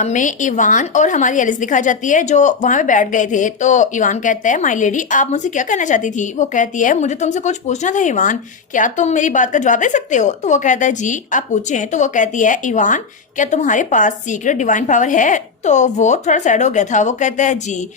हमें इवान और हमारी एलिस दिखाई जाती है जो वहां पे बैठ गए थे। तो इवान कहता है, माय लेडी आप मुझसे क्या कहना चाहती थी? वो कहती है, मुझे तुमसे कुछ पूछना था इवान, क्या तुम मेरी बात का जवाब दे सकते हो? तो वो कहता है, जी आप पूछें। तो वो कहती है, इवान क्या तुम्हारे पास सीक्रेट डिवाइन पावर है? तो वो थोड़ा सैड हो गया था। वो कहता है, जी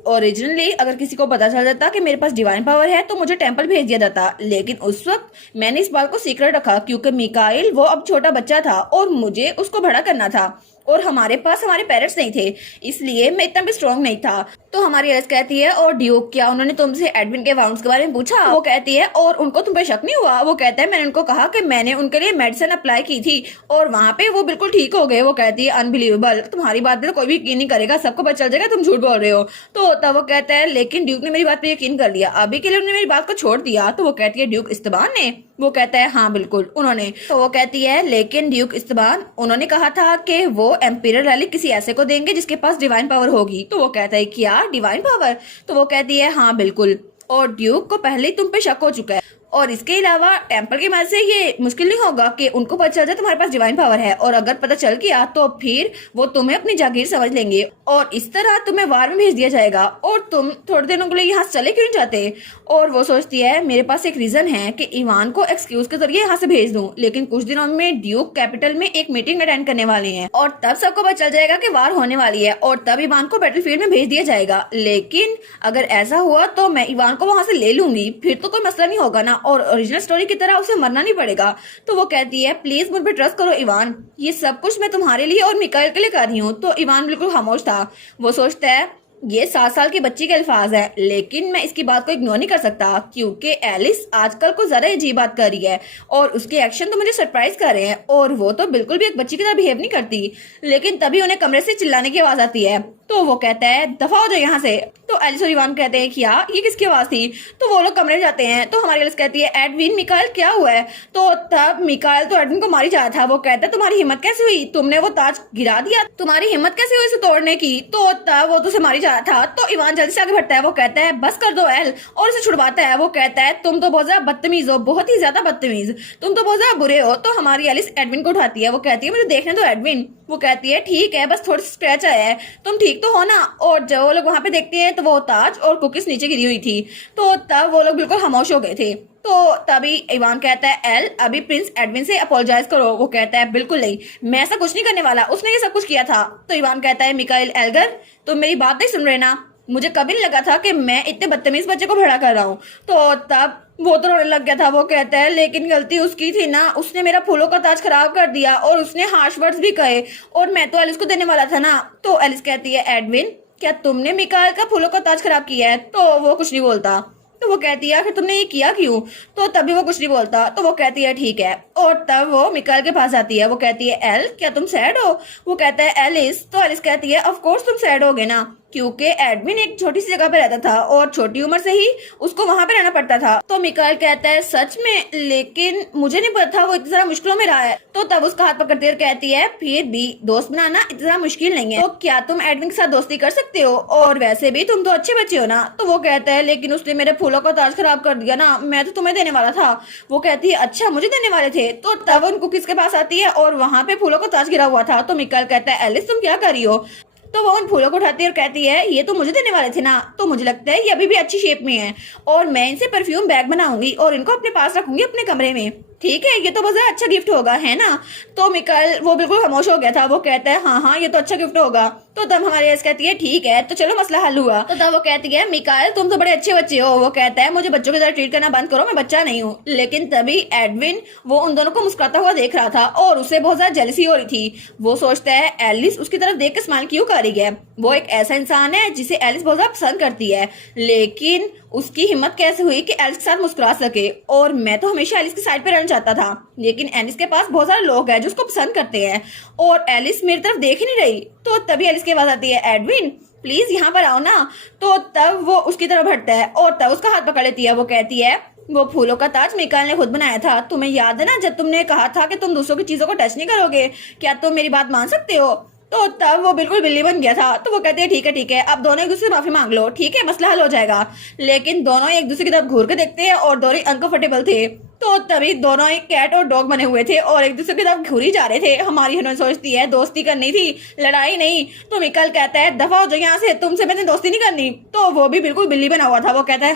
ओरिजिनली अगर किसी को पता चल जाता कि मेरे पास डिवाइन पावर है तो मुझे टेंपल भेज दिया जाता, लेकिन उस वक्त मैंने इस बात को सीक्रेट रखा क्योंकि मिकाइल वो अब छोटा बच्चा था और मुझे उसको बड़ा करना था और हमारे पास हमारे पेरेंट्स नहीं थे, इसलिए मैं इतना भी स्ट्रांग नहीं था। तो हमारी एलिस कहती है, और ड्यूक क्या उन्होंने तुमसे एडविन के वाउंड्स के बारे में पूछा? वो कहती है, और उनको तुम पे शक नहीं हुआ? वो कहता है, मैंने उनको कहा कि मैंने उनके लिए मेडिसिन अप्लाई की थी और वहां पे वो बिल्कुल ठीक हो गए। वो कहती है, अनबिलीवेबल, तुम्हारी बात पे तो कोई भी यकीन नहीं करेगा, सबको पता चल जाएगा तुम झूठ बोल रहे हो। तो तब वो कहता है, लेकिन ड्यूक ने मेरी बात पे यकीन कर लिया, अभी के लिए उन्होंने मेरी बात को छोड़ दिया। तो वो कहती है, ड्यूक इस्तबान ने? वो कहता है, हाँ बिल्कुल उन्होंने। तो वो कहती है, लेकिन ड्यूक इस्तबान उन्होंने कहा था कि वो एम्पियर रैली किसी ऐसे को देंगे जिसके पास डिवाइन पावर होगी। तो वो कहता है, क्या डिवाइन पावर? तो वो कहती है, हाँ बिल्कुल, और ड्यूक को पहले ही तुम पे शक हो चुका है और इसके अलावा टेम्पल की मदद से ये मुश्किल नहीं होगा कि उनको पता चल जाए तुम्हारे पास डिवाइन पावर है, और अगर पता चल गया तो फिर वो तुम्हें अपनी जागीर समझ लेंगे और इस तरह तुम्हें वार में भेज दिया जाएगा और तुम थोड़े दिनों के लिए यहाँ से चले क्यों नहीं जाते? और वो सोचती है, मेरे पास एक रीजन है कि इवान को एक्सक्यूज के जरिए यहाँ से भेज दूं, लेकिन कुछ दिनों में ड्यूक कैपिटल में एक मीटिंग अटेंड करने वाले हैं और तब सबको पता चल जाएगा कि वार होने वाली है और तब इवान को बैटलफील्ड में भेज दिया जाएगा। लेकिन अगर ऐसा हुआ तो मैं इवान को वहां से ले लूंगी, फिर तो कोई मसला नहीं होगा ना, और ओरिजिनल स्टोरी की तरह उसे मरना नहीं पड़ेगा। तो वो कहती है, प्लीज मुझ पर ट्रस्ट करो इवान, ये सब कुछ मैं तुम्हारे लिए और मिकाइल के लिए कर रही हूँ। तो इवान बिल्कुल खामोश था। वो सोचता है, ये 7 साल की बच्ची के अल्फाज है, लेकिन मैं इसकी बात को इग्नोर नहीं कर सकता क्योंकि एलिस आजकल को ज्यादा अजीब बात कर रही है और उसके एक्शन तो मुझे सरप्राइज कर रहे हैं और वो तो बिल्कुल भी एक बच्ची की तरह बिहेव नहीं करती। लेकिन तभी उन्हें कमरे से चिल्लाने की आवाज आती है। तो वो कहता है, दफा हो जाओ यहाँ से। तो एलिस और इवान कहते हैं, क्या ये किसकी आवाज थी? तो वो लोग कमरे में जाते हैं। तो हमारी एलिस कहती है, एडविन मिकाइल क्या हुआ है? तो तब मिकाइल तो एडविन को मारी जा रहा था। वो कहता है, तुम्हारी हिम्मत कैसे हुई? तुमने वो ताज गिरा दिया, तुम्हारी हिम्मत कैसे हुई इसे तोड़ने की? तो तब वो तो उसे मारी जा रहा था। तो इवान जल्दी से आगे बढ़ता है। वो कहता है, बस कर दो एल, और उसे छुड़वाता है। वो कहता है, तुम तो बहुत ज्यादा बदतमीज हो, बहुत ही ज्यादा बदतमीज, तुम तो बहुत ज्यादा बुरे हो। तो हमारी एलिस एडविन को उठाती है। वो कहती है, मुझे देखने दो एडविन। वो कहती है, ठीक है, बस थोड़ी स्क्रैच आया है, तुम ठीक तो हो ना? और जब वो लोग वहां पे देखते हैं तो वो ताज और कुकीज नीचे गिरी हुई थी। तो तब वो लोग बिल्कुल खामोश हो गए थे। तो तभी इवान कहता है, एल अभी प्रिंस एडविन से अपोलोजाइज करो। वो कहता है, बिल्कुल नहीं, मैं ऐसा कुछ नहीं करने वाला, उसने ये सब कुछ किया था। तो इवान कहता है, मिकाइल एल्गर तुम मेरी बात नहीं सुन रहे ना? मुझे कभी नहीं लगा था कि मैं इतने बदतमीज बच्चे को भड़ा कर रहा हूँ। तो तब वो तो रोने लग गया था। वो कहता है, लेकिन गलती उसकी थी ना, उसने मेरा फूलों का ताज खराब कर दिया और उसने हार्श वर्ड्स भी कहे और मैं तो एलिस को देने वाला था ना। तो एलिस कहती है, एडविन क्या तुमने मिकाइल का फूलों का ताज खराब किया है? तो वो कुछ नहीं बोलता। तो वो कहती है, आखिर तुमने ये किया क्यों? तो तभी वो कुछ नहीं बोलता। तो वो कहती है, ठीक है, और तब वो मिकाइल के पास आती है। वो कहती है, एल क्या तुम सैड हो? वो कहता है, एलिस। तो एलिस कहती है, ऑफ कोर्स तुम सैड होगे ना, क्योंकि एडविन एक छोटी सी जगह पे रहता था और छोटी उम्र से ही उसको वहां पे रहना पड़ता था। तो मिकाइल कहता है, सच में? लेकिन मुझे नहीं पता था वो इतनी ज्यादा मुश्किलों में रहा है। तो तब उसका हाथ पकड़ती है और कहती है, फिर भी दोस्त बनाना इतना ज्यादा मुश्किल नहीं है, तो क्या तुम एडविन के साथ दोस्ती कर सकते हो? और वैसे भी तुम तो अच्छे बच्चे हो ना। तो वो कहता है, लेकिन उसने मेरे फूलों का ताज खराब कर दिया ना, मैं तो तुम्हें देने वाला था। वो कहती है, अच्छा मुझे देने वाले थे? तो तब उन कुकीज के पास आती है और वहां पे फूलों का ताज गिरा हुआ था। तो मिकाइल कहता है, एलिस तुम क्या कर रही हो? तो वो उन फूलों को उठाती है और कहती है, ये तो मुझे देने वाले थे ना। तो मुझे लगता है ये अभी भी अच्छी शेप में है और मैं इनसे परफ्यूम बैग बनाऊंगी और इनको अपने पास रखूंगी अपने कमरे में। ठीक है, ये तो बहुत अच्छा गिफ्ट होगा, है ना? तो मिकाइल वो बिल्कुल खामोश हो गया था। वो कहता है, हाँ हाँ ये तो अच्छा गिफ्ट होगा। तो तब हमारी एलिस कहती है, ठीक है, तो चलो मसला हल हुआ। तो तब वो कहती है, मिकाइल तुम तो बड़े अच्छे बच्चे हो। वो कहता है, मुझे बच्चों की तरह ट्रीट करना बंद करो, मैं बच्चा नहीं हूँ। लेकिन तभी एडविन वो उन दोनों को मुस्कुराता हुआ देख रहा था और उसे बहुत ज्यादा जेलसी हो रही थी। वो सोचता है, एलिस उसकी तरफ देख के स्माइल क्यों कर रही है? वो एक ऐसा इंसान है जिसे एलिस बहुत ज्यादा पसंद करती है, लेकिन उसकी हिम्मत कैसे हुई कि एलिस के साथ मुस्कुरा सके? और मैं तो हमेशा एलिस की साइड पे रहना चाहता था, लेकिन एलिस के पास बहुत सारे लोग हैं जो उसको पसंद करते हैं और एलिस मेरी तरफ देख ही नहीं रही। तो तभी एलिस के पास आती है, एडविन प्लीज यहाँ पर आओ ना। तो तब वो उसकी तरफ हटता है और तब उसका हाथ पकड़ लेती है। वो कहती है, वो फूलों का ताज मिकाइल ने खुद बनाया था, तुम्हें याद है ना जब तुमने कहा था कि तुम दूसरों की चीजों को टच नहीं करोगे? क्या तुम मेरी बात मान सकते हो? तो तब वो बिल्कुल बिल्ली बन गया था। तो वो कहते हैं, ठीक है, अब दोनों एक दूसरे से माफी मांग लो, ठीक है, मसला हल हो जाएगा। लेकिन दोनों एक दूसरे की तरफ घूर के देखते हैं और दोनों अनकंफर्टेबल थे। तो तभी दोनों एक कैट और डॉग बने हुए थे और एक दूसरे की तरफ घूरी जा रहे थे। हमारी हीरोइन सोचती है दोस्ती करनी थी, लड़ाई नहीं। तो मिकाल कहता है दफा हो जाओ यहाँ से, तुमसे मैंने दोस्ती नहीं करनी। तो वो भी बिल्कुल बिल्ली बना हुआ था, वो कहता है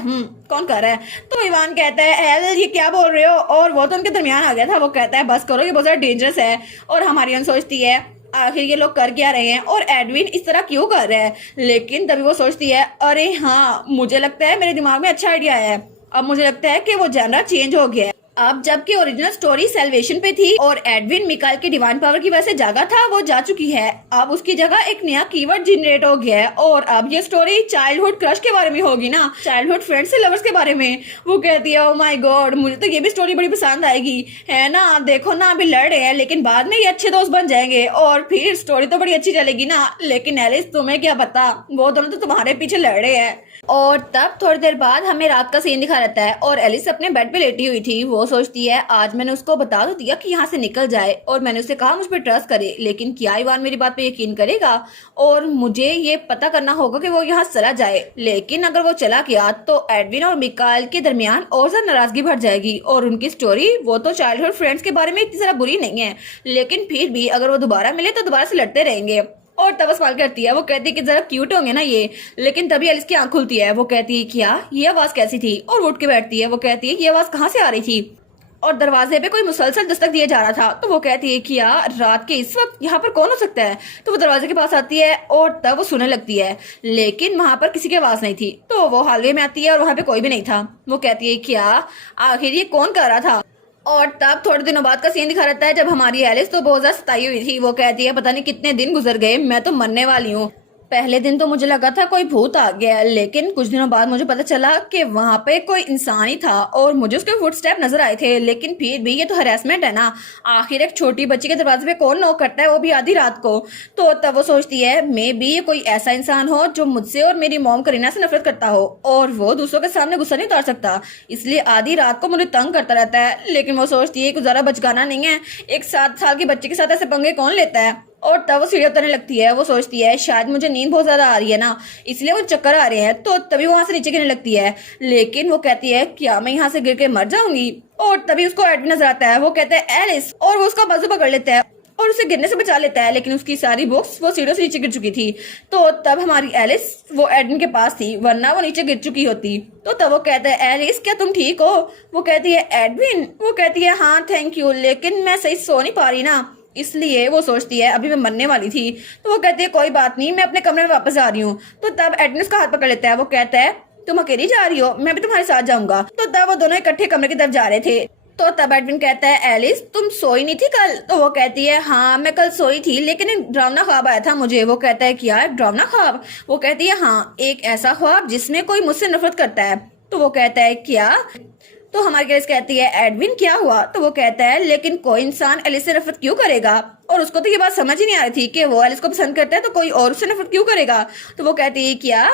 कौन कर रहा है। तो इवान कहता है एल ये क्या बोल रहे हो, और वो तो उनके दरमियान आ गया था। वो कहता है बस करो, ये बहुत ज्यादा डेंजरस है। और हमारी हीरोइन सोचती है आखिर ये लोग कर क्या रहे हैं और एडविन इस तरह क्यों कर रहा है। लेकिन तभी वो सोचती है अरे हाँ, मुझे लगता है मेरे दिमाग में अच्छा आइडिया है। अब मुझे लगता है कि वो जनरल चेंज हो गया है। अब जबकि ओरिजिनल स्टोरी सेल्वेशन पे थी और एडविन मिकाल की डिवाइन पावर की वजह से जागा था, वो जा चुकी है। अब उसकी जगह एक नया कीवर्ड जनरेट हो गया है और अब ये स्टोरी चाइल्डहुड क्रश के बारे में होगी ना, चाइल्डहुड फ्रेंड्स से लवर्स के बारे में। वो कहती है ओ माय गॉड, मुझे तो ये भी स्टोरी बड़ी पसंद आएगी, है ना। देखो ना अभी लड़ रहे हैं लेकिन बाद में ये अच्छे दोस्त बन जाएंगे और फिर स्टोरी तो बड़ी अच्छी चलेगी ना। लेकिन एलिस तुम्हें क्या पता, वो दोनों तो तुम्हारे पीछे लड़ रहे हैं। और तब थोड़ी देर बाद हमें रात का सीन दिखा रहता है और एलिस अपने बेड पे लेटी हुई थी। वो सोचती है आज मैंने उसको बता तो दिया कि यहाँ से निकल जाए और मैंने उसे कहा मुझ पर ट्रस्ट करे, लेकिन क्या इवान मेरी बात पे यकीन करेगा। और मुझे ये पता करना होगा कि वो यहाँ चला जाए। लेकिन अगर वो चला गया तो एडविन और मिकाल के दरमियान और ज्यादा नाराजगी बढ़ जाएगी और उनकी स्टोरी वो तो चाइल्डहुड फ्रेंड्स के बारे में इतनी ज्यादा बुरी नहीं है, लेकिन फिर भी अगर वो दोबारा मिले तो दोबारा से लड़ते रहेंगे। और तब सवाल करती है, वो कहती है कि जरा क्यूट होंगे ना ये। लेकिन तभी एलिस की आंख खुलती है, वो कहती है क्या ये आवाज कैसी थी, और उठ के बैठती है। वो कहती है ये आवाज कहाँ से आ रही थी और दरवाजे पे कोई मुसलसल दस्तक दिया जा रहा था। तो वो कहती है कि यार रात के इस वक्त यहाँ पर कौन हो सकता है। तो वो दरवाजे के पास आती है और तब वो सुनने लगती है, लेकिन वहां पर किसी की आवाज नहीं थी। तो वो हालवे में आती है और वहां पे कोई भी नहीं था। वो कहती है क्या आखिर ये कौन कर रहा था। और तब थोड़े दिनों बाद का सीन दिखा रहता है जब हमारी एलिस तो बहुत ज्यादा सताई हुई थी। वो कहती है पता नहीं कितने दिन गुजर गए, मैं तो मरने वाली हूँ। पहले दिन तो मुझे लगा था कोई भूत आ गया, लेकिन कुछ दिनों बाद मुझे पता चला कि वहां पे कोई इंसान ही था और मुझे उसके फुटस्टेप नजर आए थे। लेकिन फिर भी ये तो हरासमेंट है ना, आखिर एक छोटी बच्ची के दरवाजे पे कौन नॉक करता है, वो भी आधी रात को। तो तब वो सोचती है मे बी ये कोई ऐसा इंसान हो जो मुझसे और मेरी मॉम करीना से नफरत करता हो और वो दूसरों के सामने गुस्सा नहीं उतार सकता, इसलिए आधी रात को मुझे तंग करता रहता है। लेकिन वो सोचती है गुजारा बचगाना नहीं है, एक 7 साल की बच्ची के साथ ऐसे पंगे कौन लेता है। और तब वो सीढ़ी उतरने लगती है। वो सोचती है शायद मुझे नींद बहुत ज्यादा आ रही है ना, इसलिए वो चक्कर आ रहे हैं। तो तभी वहां से नीचे गिरने लगती है, लेकिन वो कहती है क्या मैं यहाँ से गिर के मर जाऊंगी। और तभी उसको एडविन नजर आता है। वो कहता है एलिस, और वो उसका बाजू पकड़ लेता है और उसे गिरने से बचा लेता है। लेकिन उसकी सारी बुक्स वो सीढ़ियों से नीचे गिर चुकी थी। तो तब हमारी एलिस वो एडविन के पास थी, वरना वो नीचे गिर चुकी होती। तो तब वो कहता है एलिस क्या तुम ठीक हो। वो कहती है एडविन, वो कहती है हाँ थैंक यू, लेकिन मैं सही सो नहीं पा रही ना, इसलिए वो सोचती है अभी मैं मरने वाली थी। तो वो कहती है कोई बात नहीं, मैं अपने कमरे में वापस आ रही हूँ। तो तब एडविन उसका हाथ पकड़ लेता है। वो कहता है तुम अकेली जा रही हो, मैं भी तुम्हारे साथ जाऊंगा। तो तब वो दोनों इकट्ठे कमरे की तरफ जा रहे थे। तो तब एडविन कहता है एलिस तुम सोई नहीं थी कल। तो वो कहती है हाँ मैं कल सोई थी, लेकिन एक डरावना ख्वाब आया था मुझे। वो कहता है क्या डरावना ख्वाब। वो कहती है हाँ एक ऐसा ख्वाब जिसमें कोई मुझसे नफरत करता है। तो वो कहता है क्या। तो हमारी एलिस कहती है एडविन क्या हुआ। तो वो कहता है लेकिन कोई इंसान एलिस से नफरत क्यों करेगा। और उसको तो ये बात समझ ही नहीं आ रही थी कि वो एलिस को पसंद करता है तो कोई और उससे नफरत क्यों करेगा। तो वो कहती है क्या।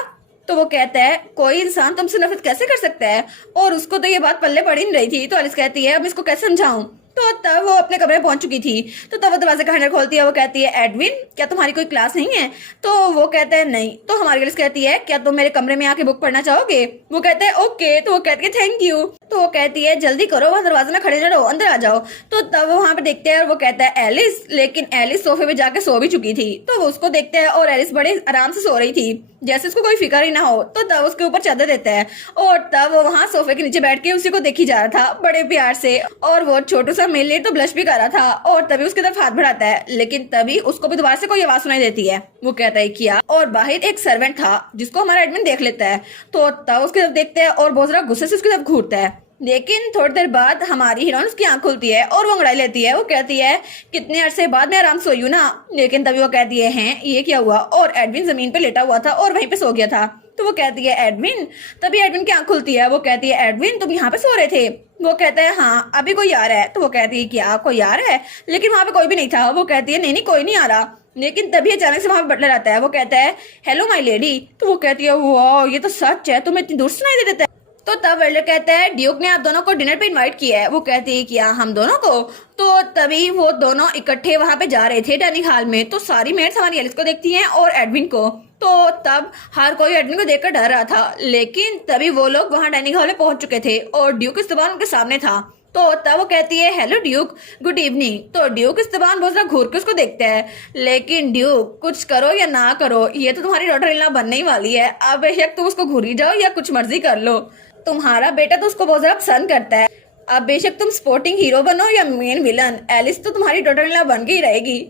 तो वो कहता है कोई इंसान तुमसे नफरत कैसे कर सकता है, और उसको तो ये बात पल्ले पड़ ही नहीं रही थी। तो एलिस कहती है अब इसको कैसे समझाऊं। तो तब वो अपने कमरे पहुंच चुकी थी। तो तब वो दरवाजे का हैंडल खोलती है। वो कहती है एडविन क्या तुम्हारी कोई क्लास नहीं है। तो वो कहता है नहीं। तो हमारी एलिस कहती है क्या तुम मेरे कमरे में आके बुक पढ़ना चाहोगे। वो कहता है ओके। तो वो कहती है थैंक यू। तो वो कहती है जल्दी करो, वहां दरवाजे में खड़े रहो, अंदर आ जाओ। तो तब वो वहां पे देखते हैं और वो कहता है एलिस, लेकिन एलिस सोफे पे जाके सो भी चुकी थी। तो वो उसको देखते हैं और एलिस बड़े आराम से सो रही थी, जैसे उसको कोई फिक्र ही ना हो। तो तब उसके ऊपर चादर देता है और तब वो वहां सोफे के नीचे बैठ के उसी को देखी जा रहा था बड़े प्यार से। और वो छोटू सा मेरे लिए तो ब्लश भी कर रहा था और तभी उसकी तरफ हाथ बढ़ाता है, लेकिन तभी उसको भी दोबारा से कोई आवाज सुनाई देती है। वो कहता है क्या। और बाहर एक सर्वेंट था जिसको हमारा एडमिन देख लेता है। तो तब उसकी तरफ देखते हैं और बहुत ज्यादा गुस्से से उसकी तरफ घूरता है। लेकिन थोड़ी देर बाद हमारी हीरोइन उसकी आंख खुलती है और वो अंगड़ाई लेती है। वो कहती है कितने अरसे बाद मैं आराम सोई हूँ ना। लेकिन तभी वो कहती है हैं ये क्या हुआ। और एडविन जमीन पे लेटा हुआ था और वहीं पे सो गया था। तो वो कहती है एडविन। तभी एडविन की आंख खुलती है। वो कहती है एडविन तुम यहाँ पे सो रहे थे। वो कहता है हाँ अभी कोई आ रहा है। तो वो कहती है क्या कोई आ रहा है, लेकिन वहां पे कोई भी नहीं था। वो कहती है नहीं कोई नहीं आ रहा। लेकिन तभी अचानक से वहां पे बटलर आता है। वो कहता है हेलो माय लेडी। तो वो कहती है वाह ये तो सच है, तुम्हें इतनी दूर सुनाई दे देता है। तो तब वेल्डर कहता है ड्यूक ने आप दोनों को डिनर पे इनवाइट किया है। वो कहती है कि हम दोनों को। तो तभी वो दोनों इकट्ठे वहां पे जा रहे थे डाइनिंग हॉल में। तो सारी मेट्स हमारी एलिस को देखती हैं और एडविन को। तो तब हर कोई एडविन को देखकर डर रहा था, लेकिन तभी वो लोग वहां डाइनिंग हॉल में पहुंच चुके थे और ड्यूक इस दौरान उनके सामने था। तो तब वो कहती है हेलो ड्यूक, गुड इवनिंग। तो ड्यूक इस्तेबान बहुत ज्यादा घूर के उसको देखता है, लेकिन ड्यूक कुछ करो या ना करो ये तो तुम्हारी डॉटर इन लॉ बनने ही वाली है, अब बेशक तुम उसको घूरी जाओ या कुछ मर्जी कर लो, तुम्हारा बेटा तो उसको बहुत ज्यादा पसंद करता है, अब बेशक तुम स्पोर्टिंग हीरो बनो या मेन विलन, एलिस तो तुम्हारी डॉटर इन लॉ बन के ही रहेगी।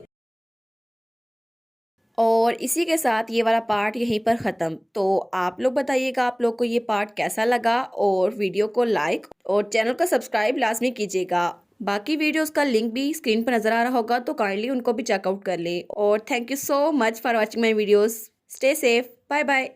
और इसी के साथ ये वाला पार्ट यहीं पर ख़त्म। तो आप लोग बताइएगा आप लोग को ये पार्ट कैसा लगा, और वीडियो को लाइक और चैनल को सब्सक्राइब लाजमी कीजिएगा। बाकी वीडियोस का लिंक भी स्क्रीन पर नज़र आ रहा होगा, तो काइंडली उनको भी चेकआउट कर ले। और thank you so much for watching my videos. Stay safe, bye bye.